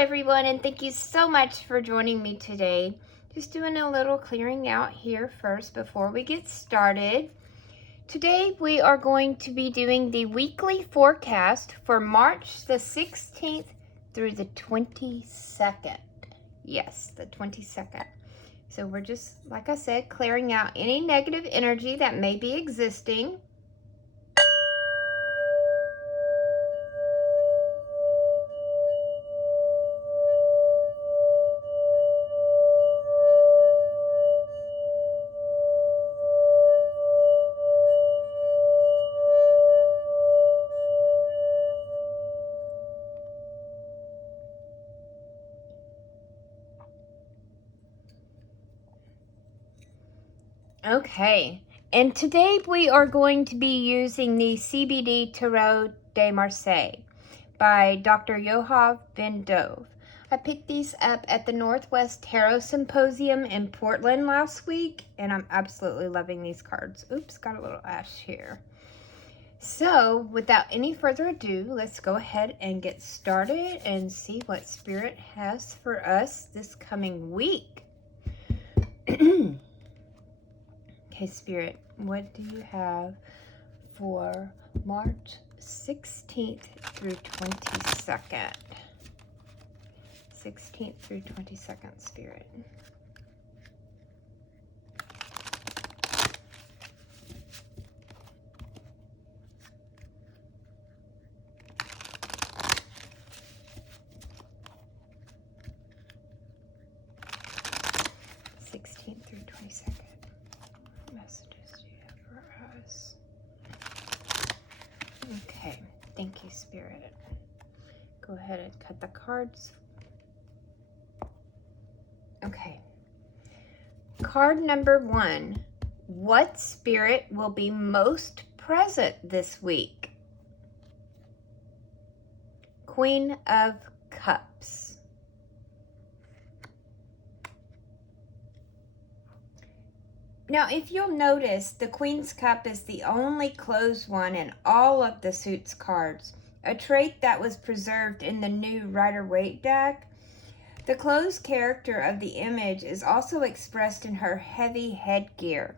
everyone, and thank you so much for joining me today. Just doing a little clearing out here first before we get started. Today we are going to be doing the weekly forecast for March the 16th through the 22nd. Yes, the 22nd. So we're just, like I said, clearing out any negative energy that may be existing. Okay, and today we are going to be using the CBD Tarot de Marseille by Dr. Johann van Dove. I picked these up at the Northwest Tarot Symposium in Portland last week, and I'm absolutely loving these cards. Oops, got a little ash here. So, without any further ado, let's go ahead and get started and see what Spirit has for us this coming week. Okay, Spirit, what do you have for March 16th through 22nd? 16th through 22nd, Spirit. Okay, thank you, Spirit. Go ahead and cut the cards. Okay. Card number 1. What spirit will be most present this week? Queen of Cups. Now, if you'll notice, the Queen's Cup is the only closed one in all of the suits cards, a trait that was preserved in the new Rider-Waite deck. The closed character of the image is also expressed in her heavy headgear.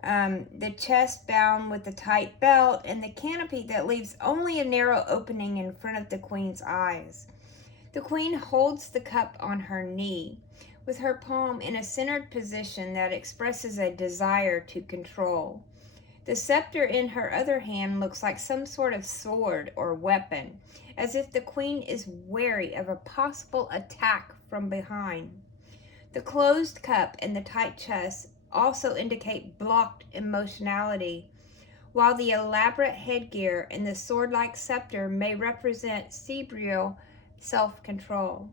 The chest bound with a tight belt and the canopy that leaves only a narrow opening in front of the Queen's eyes. The Queen holds the cup on her knee, with her palm in a centered position that expresses a desire to control. The scepter in her other hand looks like some sort of sword or weapon, as if the Queen is wary of a possible attack from behind. The closed cup and the tight chest also indicate blocked emotionality, while the elaborate headgear and the sword-like scepter may represent cerebral self-control.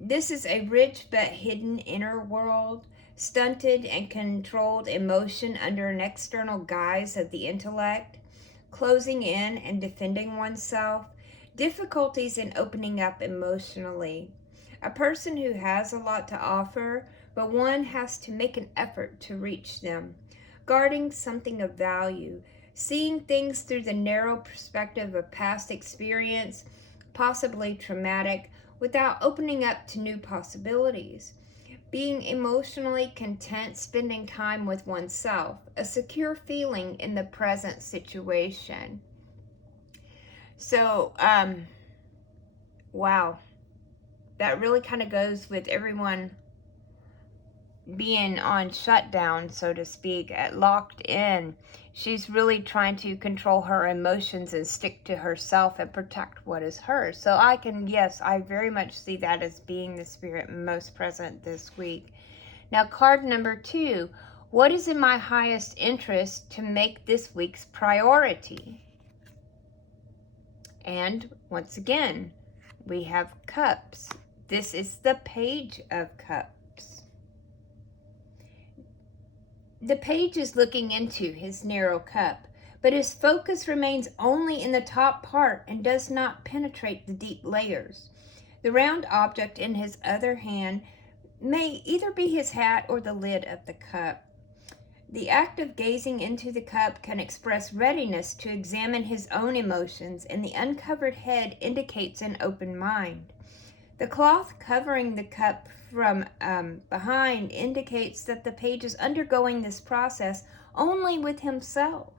This is a rich but hidden inner world, stunted and controlled emotion under an external guise of the intellect, closing in and defending oneself, difficulties in opening up emotionally. A person who has a lot to offer, but one has to make an effort to reach them, guarding something of value, seeing things through the narrow perspective of past experience, possibly traumatic, without opening up to new possibilities. Being emotionally content, spending time with oneself, a secure feeling in the present situation. So, wow. That really kind of goes with everyone being on shutdown, so to speak, locked in. She's really trying to control her emotions and stick to herself and protect what is hers. So I very much see that as being the spirit most present this week. Now, card number 2, what is in my highest interest to make this week's priority? And once again, we have cups. This is the Page of Cups. The page is looking into his narrow cup, but his focus remains only in the top part and does not penetrate the deep layers. The round object in his other hand may either be his hat or the lid of the cup. The act of gazing into the cup can express readiness to examine his own emotions, and the uncovered head indicates an open mind. The cloth covering the cup from behind indicates that the page is undergoing this process only with himself.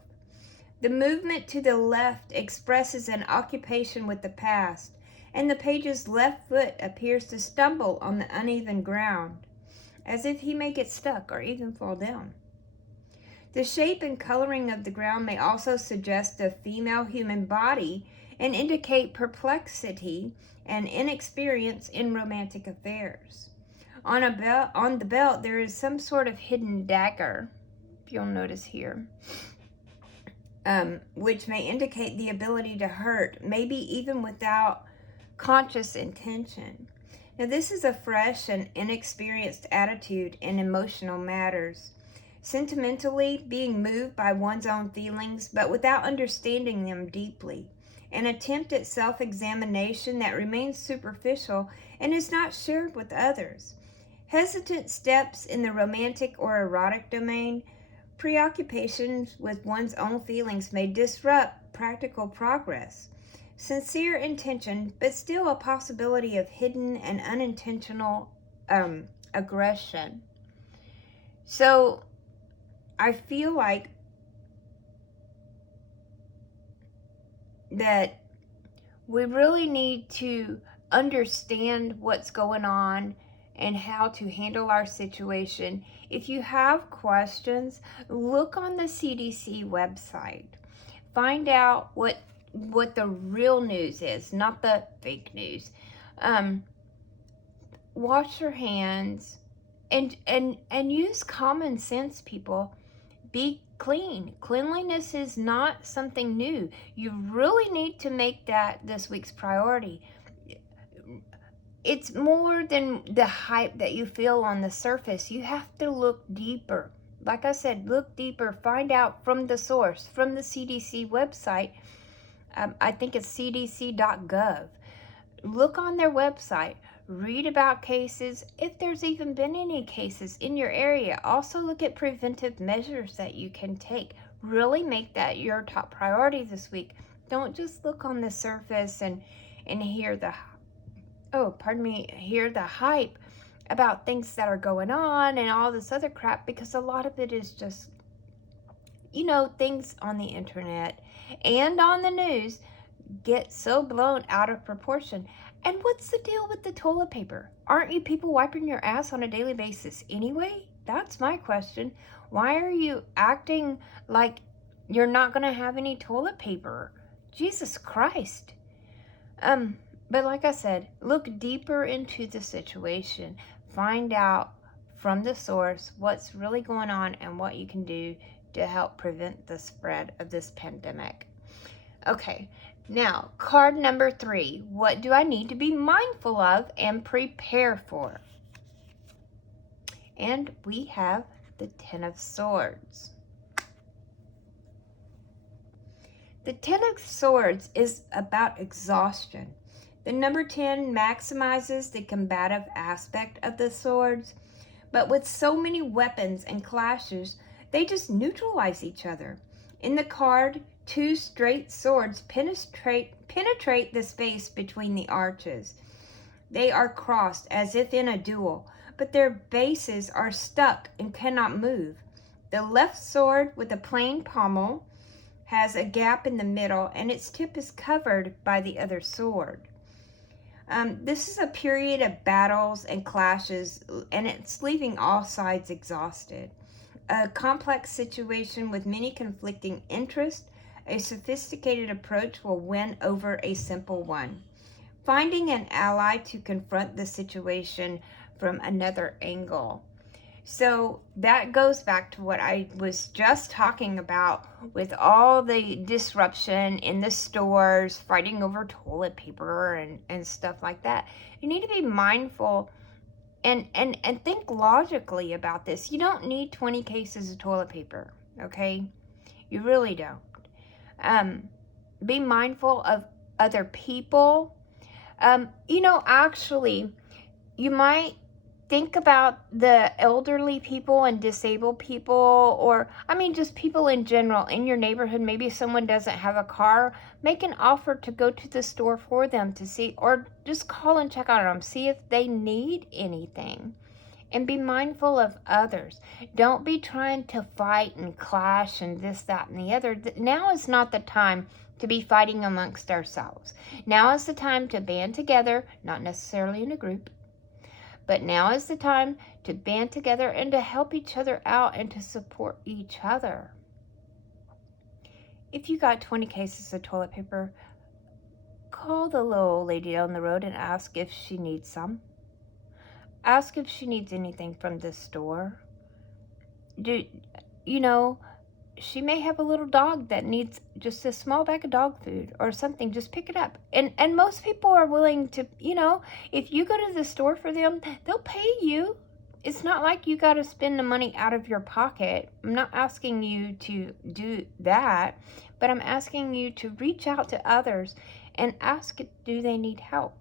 The movement to the left expresses an occupation with the past, and the page's left foot appears to stumble on the uneven ground, as if he may get stuck or even fall down. The shape and coloring of the ground may also suggest a female human body and indicate perplexity and inexperience in romantic affairs. On the belt, there is some sort of hidden dagger, if you'll notice here, which may indicate the ability to hurt, maybe even without conscious intention. Now, this is a fresh and inexperienced attitude in emotional matters. Sentimentally, being moved by one's own feelings, but without understanding them deeply. An attempt at self-examination that remains superficial and is not shared with others. Hesitant steps in the romantic or erotic domain. Preoccupations with one's own feelings may disrupt practical progress. Sincere intention, but still a possibility of hidden and unintentional aggression. So, I feel like that we really need to understand what's going on and how to handle our situation. If you have questions, look on the CDC website. Find out what the real news is, not the fake news. Wash your hands and use common sense, people. Be clean. Cleanliness is not something new. You really need to make that this week's priority. It's more than the hype that you feel on the surface. You have to look deeper. Like I said, look deeper. Find out from the source, from the CDC website. I think it's cdc.gov. Look on their website. Read about cases, if there's even been any cases in your area. Also look at preventive measures that you can take. Really make that your top priority this week. Don't just look on the surface and hear the hype about things that are going on and all this other crap, because a lot of it is just, things on the internet and on the news get so blown out of proportion. And what's the deal with the toilet paper? Aren't you people wiping your ass on a daily basis anyway? That's my question. Why are you acting like you're not going to have any toilet paper? Jesus Christ. But like I said, look deeper into the situation. Find out from the source what's really going on and what you can do to help prevent the spread of this pandemic. Okay. Now, card number 3. What do I need to be mindful of and prepare for? And we have the Ten of Swords. The Ten of Swords is about exhaustion. The number 10 maximizes the combative aspect of the swords, but with so many weapons and clashes, they just neutralize each other. In the card, 2 straight swords penetrate the space between the arches. They are crossed as if in a duel, but their bases are stuck and cannot move. The left sword with a plain pommel has a gap in the middle, and its tip is covered by the other sword. This is a period of battles and clashes, and it's leaving all sides exhausted. A complex situation with many conflicting interests. A sophisticated approach will win over a simple one. Finding an ally to confront the situation from another angle. So that goes back to what I was just talking about with all the disruption in the stores, fighting over toilet paper and stuff like that. You need to be mindful and think logically about this. You don't need 20 cases of toilet paper, okay? You really don't. Be mindful of other people. Actually, you might think about the elderly people and disabled people, or just people in general in your neighborhood. Maybe someone doesn't have a car. Make an offer to go to the store for them to see, or just call and check on them, see if they need anything. And be mindful of others. Don't be trying to fight and clash and this, that, and the other. Now is not the time to be fighting amongst ourselves. Now is the time to band together, not necessarily in a group, but now is the time to band together and to help each other out and to support each other. If you got 20 cases of toilet paper, call the little old lady down the road and ask if she needs some. Ask if she needs anything from the store. She may have a little dog that needs just a small bag of dog food or something. Just pick it up. And most people are willing to, if you go to the store for them, they'll pay you. It's not like you got to spend the money out of your pocket. I'm not asking you to do that, but I'm asking you to reach out to others and ask, do they need help?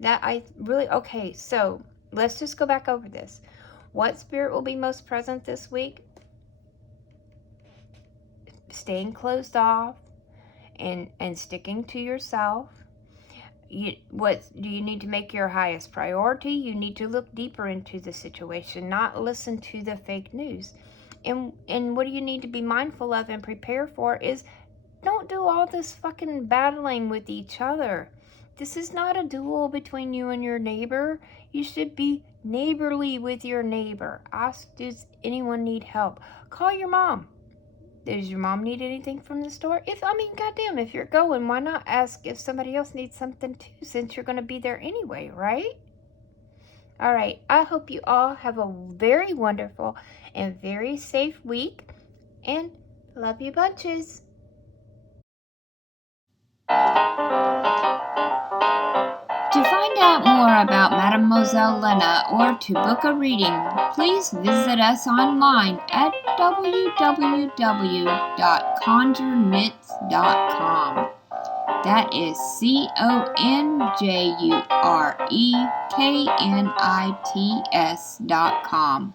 Okay, so let's just go back over this. What spirit will be most present this week? Staying closed off and sticking to yourself. What do you need to make your highest priority? You need to look deeper into the situation, not listen to the fake news. And what do you need to be mindful of and prepare for is, don't do all this fucking battling with each other. This is not a duel between you and your neighbor. You should be neighborly with your neighbor. Ask, does anyone need help? Call your mom. Does your mom need anything from the store? Goddamn, if you're going, why not ask if somebody else needs something too, since you're going to be there anyway, right? All right, I hope you all have a very wonderful and very safe week, and love you bunches. To find out more about Mademoiselle Lynna or to book a reading, please visit us online at www.conjureknits.com. That is CONJUREKNITS.com.